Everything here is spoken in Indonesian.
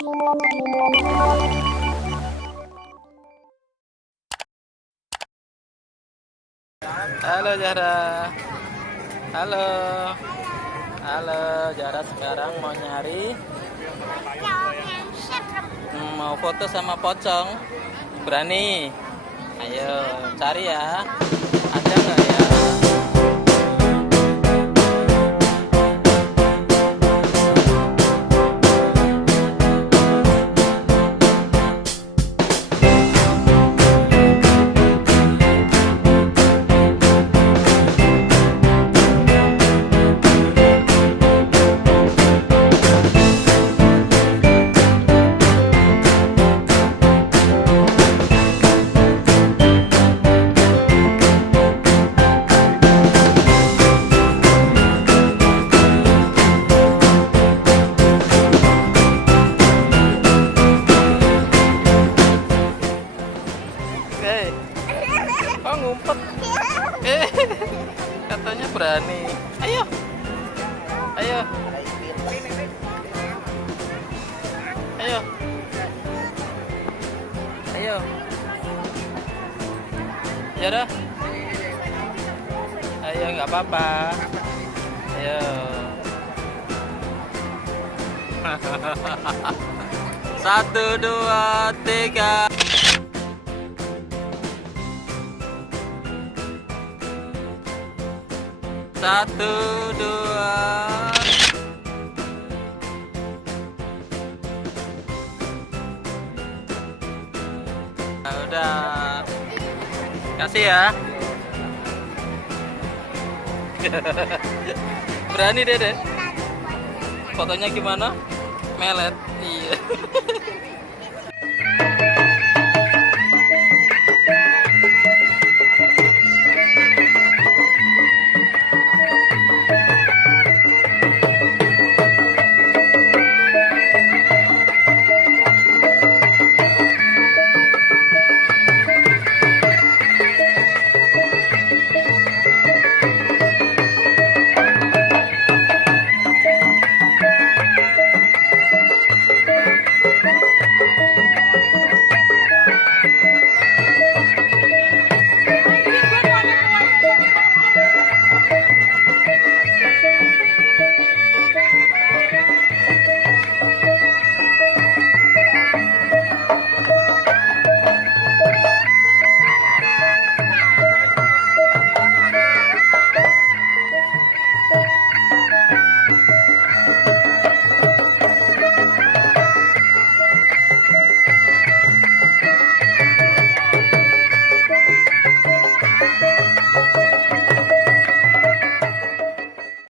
Halo Zahra. Halo. Halo, Zahra sekarang mau nyari mau foto sama pocong. Berani? Ayo, cari ya. Ada nggak ya? Oh ngumpet. Eh, katanya berani. Ayo. Ayo. Ayo. Ayo. Zahra. Ayo, nggak apa-apa. Ayo. Satu, dua, tiga. Satu, dua. Nah, udah. Kasih ya. Berani Dede. Fotonya gimana? Melet. Iya.